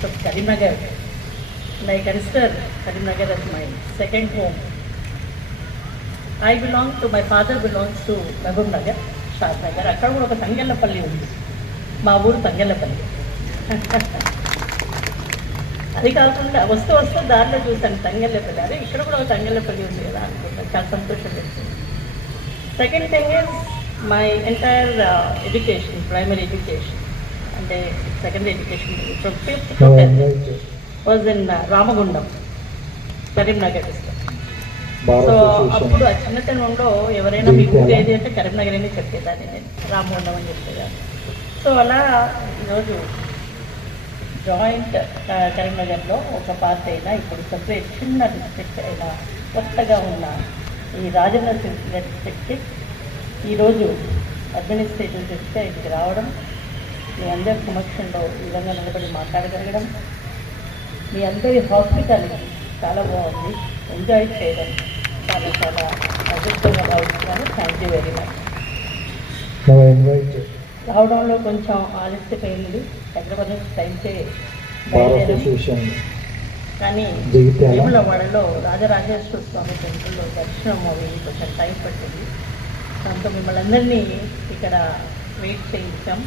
district of Karimnagar. And I consider Karimnagar as my second home. My father belongs to Mehboob Nagar, Shad Nagar. అక్కడ కూడా ఒక తంగెళ్ళపల్లి ఉంది, మా ఊరు తంగెళ్ళపల్లి. అది కాకుండా వస్తూ దారిలో చూసాను తంగెళ్ళపల్లి, అదే ఇక్కడ కూడా ఒక తంగెళ్ళపల్లి ఉంది కదా అనుకుంటాను. చాలా సంతోషం వేస్తుంది. Second thing is my entire education, primary education అంటే secondary education from 5th to 10th was in Ramagundam, Karimnagar district. So అప్పుడు ఆ చిన్నతనంలో ఎవరైనా మీ ఊరు ఏది అంటే కరీంనగర్ అని చెప్పేదాన్ని, నేను రామగుండం అని చెప్పేదాన్ని. సో అలా ఈరోజు జాయింట్ కరీంనగర్లో ఒక పార్ట్ అయినా ఇప్పుడు సపరేట్ చిన్న డిస్ట్రిక్ట్ అయినా కొత్తగా ఉన్న ఈ రాజన్న సిరిసిల్ల డిస్ట్రిక్ట్కి ఈరోజు అడ్మినిస్ట్రేటివ్ డిస్ట్రిక్ట్గా ఇంటికి రావడం, మీ అందరి సమక్షంలో ఈ విధంగా నిలబడి మాట్లాడగలగడం, మీ అందరి హాస్పిటాలిటీ చాలా బాగుంది, ఎంజాయ్ చేయడం చాలా చాలా అదృష్టంగా భావిస్తున్నాను. Thank you very much. రావడంలో కొంచెం ఆలస్యమైంది, హైదరాబాద్ నుంచి టైంకే బయలుదేరాం. కానీ వేములవాడలో రాజరాజేశ్వర స్వామి టెంపుల్లో దర్శనం అవి కొంచెం టైం పట్టింది. దాంతో మిమ్మల్ని అందరినీ ఇక్కడ వెయిట్ చేయించాం.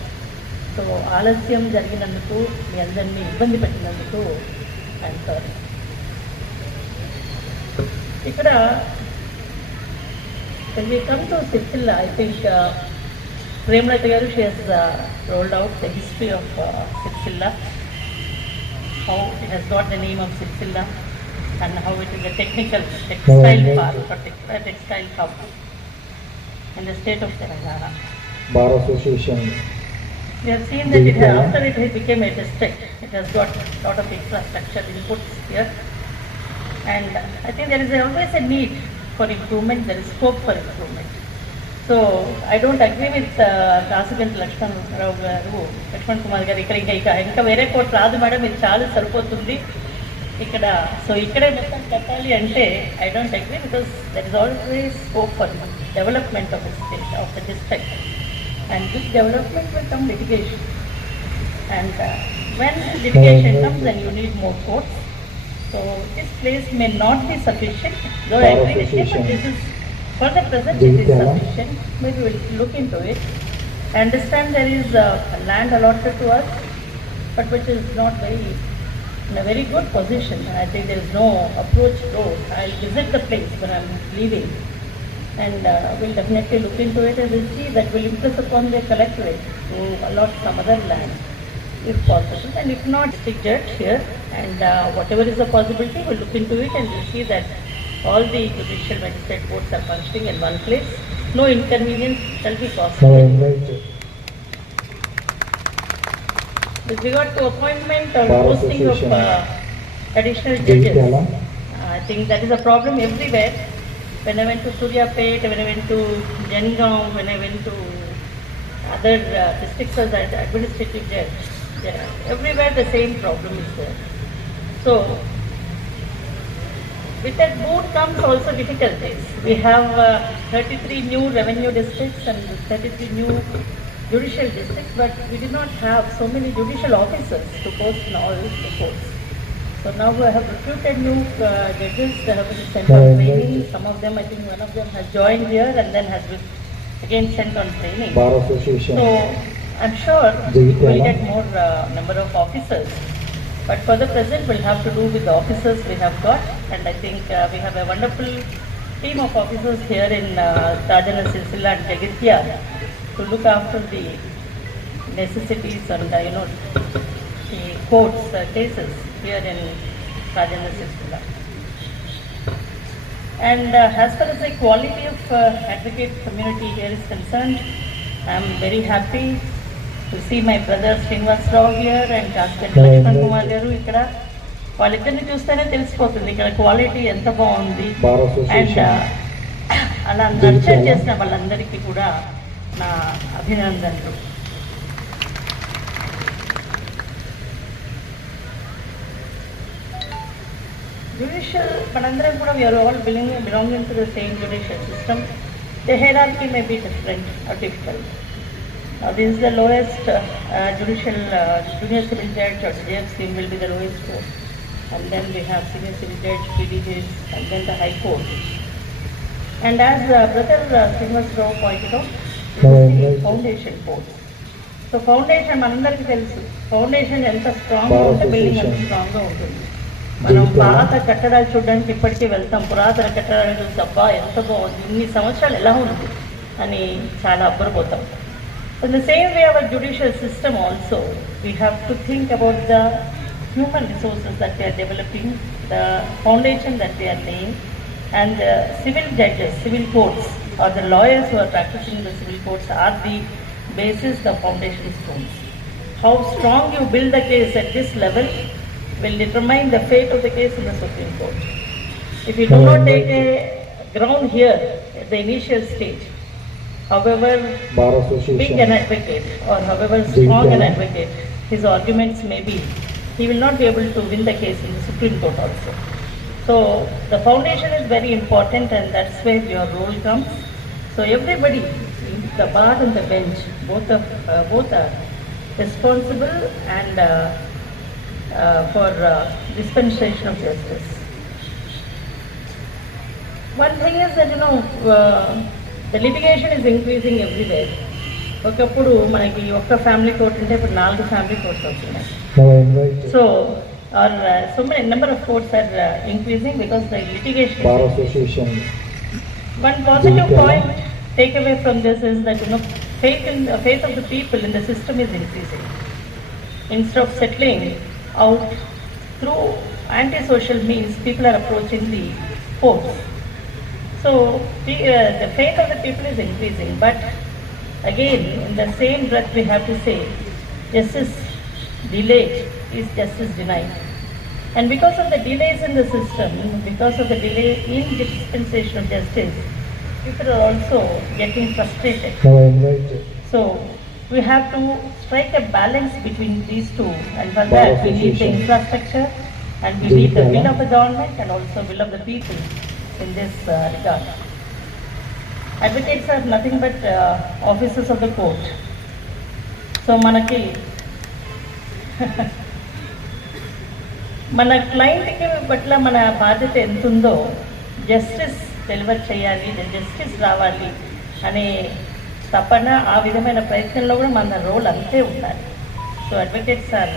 సో ఆలస్యం జరిగినందుకు, మీ అందరినీ ఇబ్బంది పెట్టినందుకు ఐఎమ్ సారీ. ఇక్కడ when we come to Sircilla, I think Premlata garu, she has rolled out the history of Sircilla, how it has got the name of Sircilla and how it is a textile park or textile hub in the state of Telangana. Bar Association. We have seen that after it became a district, it has got a lot of infrastructure inputs here, and I think there is always a need for improvement, there is scope for improvement. So I don't agree with Kasiganti Lakshman Kumar garu, ikkada ఇంకా వేరే coat రాదు madam, ఇది చాలా సరిపోతుంది ఇక్కడ. So ఇక్కడే మొత్తం కట్టాలి అంటే I don't agree, because there is always scope for development of the state, of the district, and this development will come litigation, and when litigation comes then you need more courts. So this place may not be sufficient, though I agree with you, but this is, for the present it is sufficient. Maybe we'll look into it. I understand there is land allotted to us, but which is not in a very good position. I think there is no approach road. I'll visit the place when I'm leaving, and we'll definitely look into it, and we'll see that we'll impress upon the collectorate to allot some other land if possible, and if not, district judge here, and whatever is a possibility, we'll look into it, and we'll see that all the judicial magistrate courts are functioning in one place. No inconvenience shall be possible. With regard to appointment or posting of additional judges, I think that is a problem everywhere. When I went to Suryapet, when I went to Jangaon, when I went to other districts as an administrative judge, everywhere the same problem is there. So with that board comes also difficulties. We have 33 new revenue districts and 33 new judicial districts, but we did not have so many judicial officers to post in all the courts. So now we have recruited new judges. They have been sent on training. Some of them, I think one of them has joined here and then has been again sent on training. Bar Association. So I'm sure we'll get more number of officers. But for the present, we'll have to do with the officers we have got. And I think we have a wonderful team of officers here in Rajanna Sirsilla and Jagitya to look after the necessities and the courts cases here in Rajanna Sirsilla. And as far as the quality of advocate community here is concerned, I am very happy to see my brother Srinivas Rao here and Kasiganti Lakshman Kumar garu ikkada. వాళ్ళిద్దరిని చూస్తేనే తెలిసిపోతుంది ఇక్కడ quality ఎంత బాగుంది. And అలా nurture చేసిన వాళ్ళందరికీ కూడా నా అభినందనలు. Judicial, manandram kuda we are all belonging to the same judicial system. The hierarchy may be different or difficult. This is the lowest judicial junior civil judge or JFC will be the lowest court. And then we have senior civil judge, PDJs, and then the High Court. And as Brother Srinivas Rao pointed out, this is the foundation course. So foundation మనందరికీ తెలుసు, foundation ఎంత స్ట్రాంగ్గా ఉంటే building అంత స్ట్రాంగ్గా ఉంటుంది. మనం పాత కట్టడాలు చూడడానికి ఇప్పటికీ వెళ్తాం, పురాతన కట్టడాలు చూసి అబ్బా ఎంత బాగుంది, ఇన్ని సంవత్సరాలు ఎలా ఉంది అని చాలా అబ్బరపోతాం. In the same way, our judicial system also, we have to think about the human resources that they are developing, the foundation that they are laying, and the civil judges, civil courts, or the lawyers who are practicing the civil courts are the basis, the foundation stones. How strong you build the case at this level will determine the fate of the case in the Supreme Court. If you do not take a ground here at the initial stage, however big an advocate or however strong an advocate his arguments may be, he will not be able to win the case in the Supreme Court also. So the foundation is very important, and that's where your role comes. So everybody, the bar and the bench, both are responsible and for dispensation of justice. One thing is that the litigation is increasing everywhere. ఒకప్పుడు మనకి ఒక్క family court ఉంటే ఇప్పుడు 4 family courts వస్తున్నాయి. So so many number of courts are increasing because the litigation. Bar Association. One positive point take away from this is that faith of the people in the system is increasing. Instead of settling out through anti-social means, people are approaching the courts. So the faith of the people is increasing, but again in the same breath we have to say justice delayed is justice denied. And because of the delays in the system, because of the delay in dispensation of justice, people are also getting frustrated. So we have to strike a balance between these two, and for that we need the infrastructure, and we need the will of the government and also will of the people in this regard. Advocates are nothing but officers of the court. So manaki మన క్లయింట్కి పట్ల మన బాధ్యత ఎంత ఉందో, justice deliver చేయాలి, justice రావాలి అనే తపన, ఆ విధమైన ప్రయత్నంలో కూడా మన రోల్ అంతే ఉండాలి. So advocates are